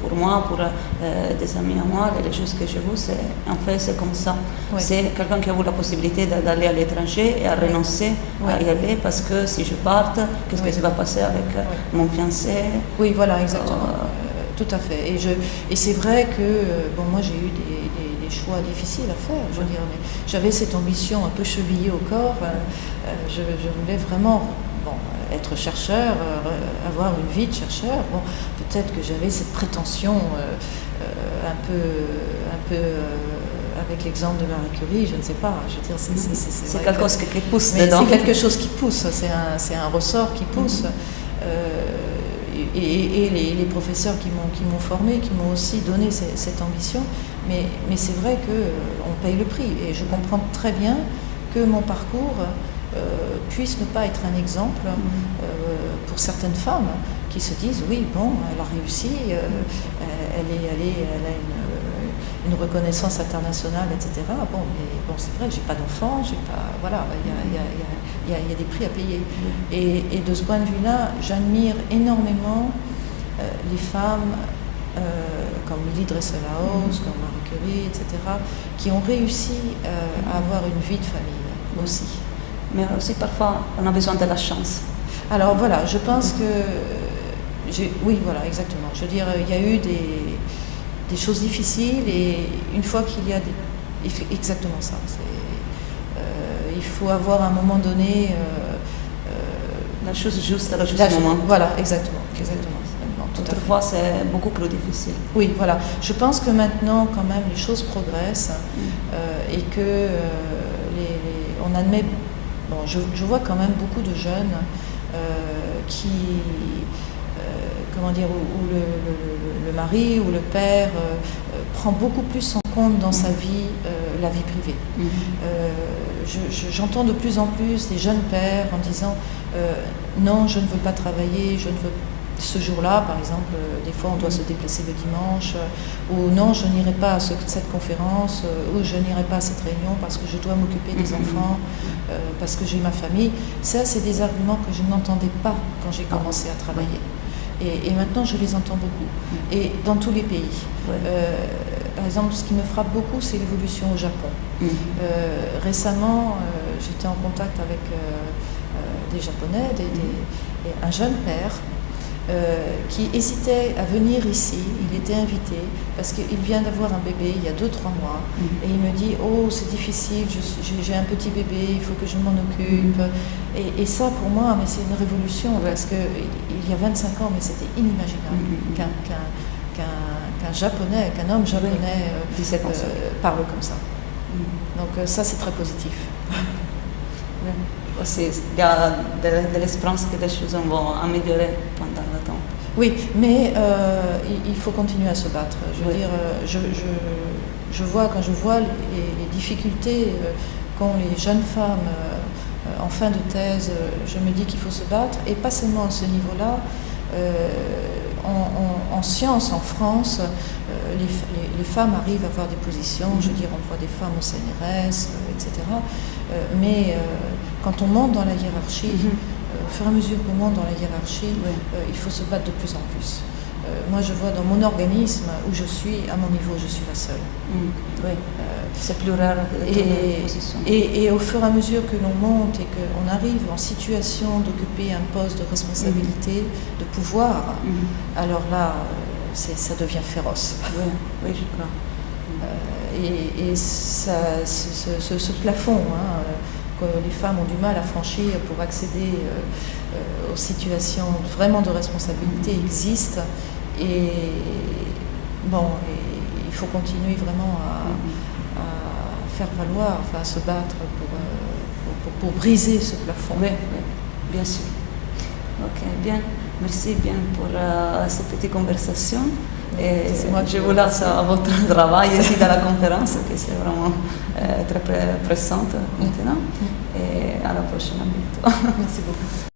pour moi, pour des amis à moi, les choses que je vois, c'est comme ça. Oui. C'est quelqu'un qui a eu la possibilité d'aller à l'étranger et à renoncer à y aller parce que si je parte, qu'est-ce qui va passer avec mon fiancé? Oui, voilà, exactement. Tout à fait. Et c'est vrai que moi j'ai eu des choix difficiles à faire. Je veux dire, mais j'avais cette ambition un peu chevillée au corps. Je voulais vraiment être chercheur, avoir une vie de chercheur. Bon, peut-être que j'avais cette prétention un peu avec l'exemple de Marie Curie, je ne sais pas. Je veux dire, c'est quelque chose qui pousse dedans. C'est quelque chose qui pousse. C'est un ressort qui pousse. Et les professeurs qui m'ont formé, qui m'ont aussi donné cette ambition, mais c'est vrai qu'on paye le prix. Et je comprends très bien que mon parcours puisse ne pas être un exemple pour certaines femmes qui se disent oui, bon, elle a réussi, elle a une reconnaissance internationale, etc. Bon, mais bon, c'est vrai, j'ai pas d'enfant, voilà, il y a des prix à payer. Et de ce point de vue-là, j'admire énormément les femmes comme Milly Dressel-Haus, comme Marie Curie, etc., qui ont réussi à avoir une vie de famille aussi. Mais aussi parfois, on a besoin de la chance. Alors voilà, je pense que... Oui, voilà, exactement. Je veux dire, il y a eu des choses difficiles et une fois qu'il y a exactement ça. Il faut avoir à un moment donné... la chose juste à juste moment. Voilà, exactement. Autrefois, c'est beaucoup plus difficile. Oui, voilà. Je pense que maintenant, quand même, les choses progressent et que on admet... Bon, je vois quand même beaucoup de jeunes qui... comment dire, où le mari ou le père prend beaucoup plus en compte dans sa vie la vie privée. J'entends de plus en plus des jeunes pères en disant non, je ne veux pas travailler, je ne veux ce jour-là, par exemple, des fois on doit se déplacer le dimanche, ou non, je n'irai pas à cette conférence, ou je n'irai pas à cette réunion parce que je dois m'occuper des enfants, parce que j'ai ma famille. Ça, c'est des arguments que je n'entendais pas quand j'ai commencé à travailler. Et maintenant, je les entends beaucoup. Et dans tous les pays. Par exemple, ce qui me frappe beaucoup, c'est l'évolution au Japon. Récemment, j'étais en contact avec des Japonais, un jeune père qui hésitait à venir ici. Il était invité parce qu'il vient d'avoir un bébé il y a 2-3 mois. Et il me dit « Oh, c'est difficile, j'ai un petit bébé, il faut que je m'en occupe. » Et ça, pour moi, c'est une révolution parce qu'il y a 25 ans, mais c'était inimaginable qu'un Japonais, qu'un homme japonais parle comme ça. Donc ça, c'est très positif. Aussi, il y a de l'espérance que les choses vont améliorer pendant le temps. Oui, mais il faut continuer à se battre. Je veux dire, quand je vois les difficultés qu'ont les jeunes femmes en fin de thèse, je me dis qu'il faut se battre, et pas seulement à ce niveau-là. En sciences, en France, les femmes arrivent à avoir des positions, je veux dire, on voit des femmes au CNRS, etc. Mais quand on monte dans la hiérarchie, au fur et à mesure qu'on monte dans la hiérarchie, il faut se battre de plus en plus. Moi, je vois dans mon organisme où je suis, à mon niveau, je suis la seule. C'est plus rare de position. Et au fur et à mesure que l'on monte et qu'on arrive en situation d'occuper un poste de responsabilité, de pouvoir, alors là, ça devient féroce. Oui, je crois. Et ce plafond que les femmes ont du mal à franchir pour accéder aux situations vraiment de responsabilité existe. Et bon, il faut continuer vraiment à faire valoir, à se battre pour briser ce plafond. Oui, bien sûr. Ok, bien. Merci bien pour cette petite conversation. Et je vous laisse à votre travail ici dans la conférence, qui c'est vraiment très pressante maintenant. Et à la prochaine. À bientôt. Merci beaucoup.